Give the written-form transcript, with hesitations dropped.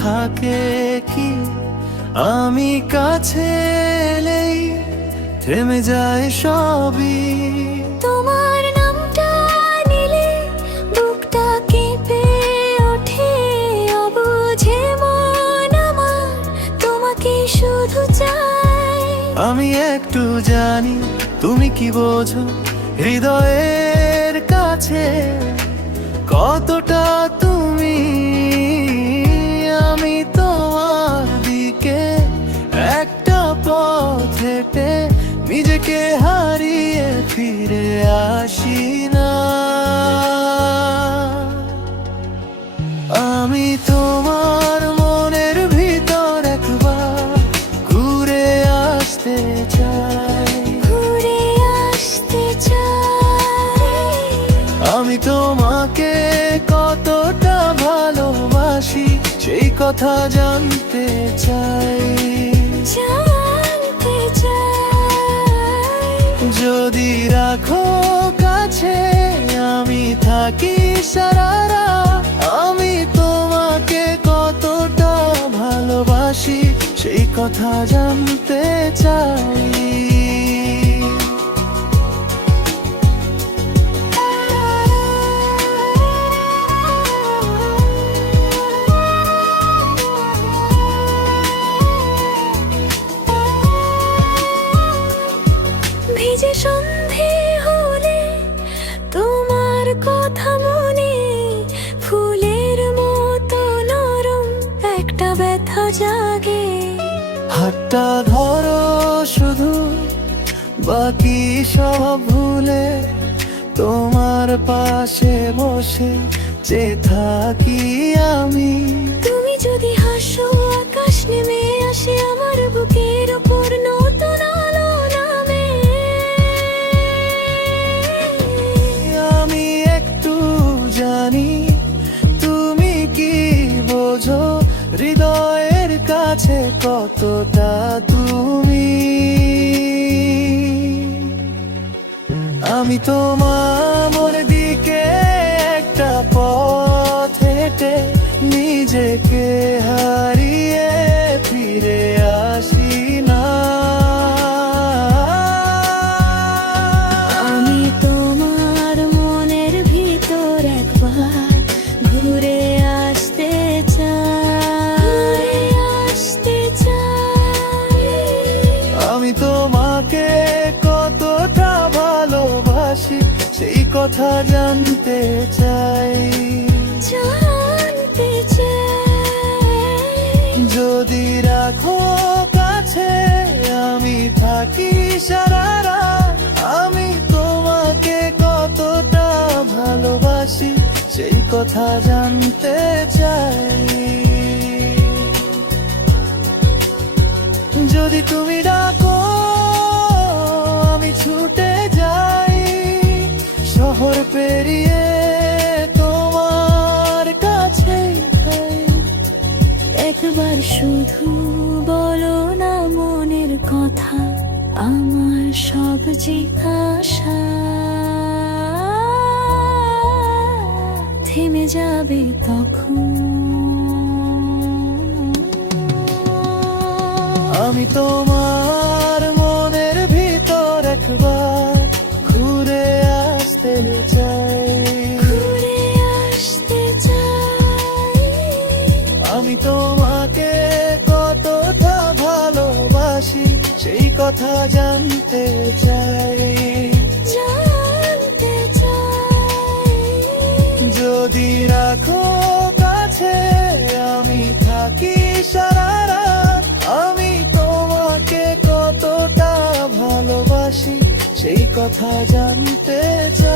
থাকে কি আমি কাছে এলেই থেমে যায় সবই। তোমার নামটা নিলে বুকটা কেঁপে ওঠে, অবুঝে মন আমার তোমাকে শুধু চাই। আমি একটু জানি তুমি কি বোঝো হৃদয়ের কাছে কতটা তুমি। আমি তোমার দিকে একটা পথ হেঁটে নিজেকে হারিয়ে ফিরে আসি না। আমি তোমার মনের ভিতর একবার ঘুরে আসতে চাই, ঘুরে আসতে চাই। আমি তোমাকে কতটা ভালোবাসি সেই কথা জানতে চাই, জানতে চাই। যদি রাখো কাছে আমি থাকি সারা রাত। আমি তোমাকে কতটা ভালোবাসি সেই কথা জানতে চাই। ভিজে সন্ধে হলে তোমার কথা মনে, ফুলের মতো নরম একটা ব্যথা জাগে। হাতটা ধরো শুধু বাকি সব ভুলে, তোমার পাশে বসে যে থাকি আমি। তুমি যদি হাসো আকাশ নেমে আসে আমার বুকের ওপর নতুন আলো নামে। আমি একটু জানি তুমি কি বোঝো হৃদয়ের কাছে কতটা তুমি। আমি তোমার দিকে একটা পথ হেঁটে নিজেকে হারিয়ে ফিরে আসি না। আমি তোমার মনের ভিতর একবার ঘুরে আসতে চাই, আসতে চাই। আমি তোমাকে কতটা ভালোবাসি সেই কথা জানতে চাই, জানতে চাই। যদি রাখো কাছে আমি থাকি সারা রাত। আমি তোমাকে কতটা ভালোবাসি সেই কথা জানতে চাই। যদি তুমি ডাকো আমি ছুটে যাই, শহর পেরিয়ে তোমার কাছেই যাই। একবার শুধু বলো না মনের কথা, আমার সব জিজ্ঞাসা থেমে যাবে তখন। আমি তোমার মনের ভিতর একবার ঘুরে আসতে চাই, ঘুরে আসতে চাই। আমি তোমাকে কতটা ভালোবাসি সেই কথা জানতে চাই, জানতে চাই। যদি রাখো কাছে আমি থাকি সারা রাত। আমি তোমাকে কতটা ভালোবাসি সেই কথা জানতে চাই।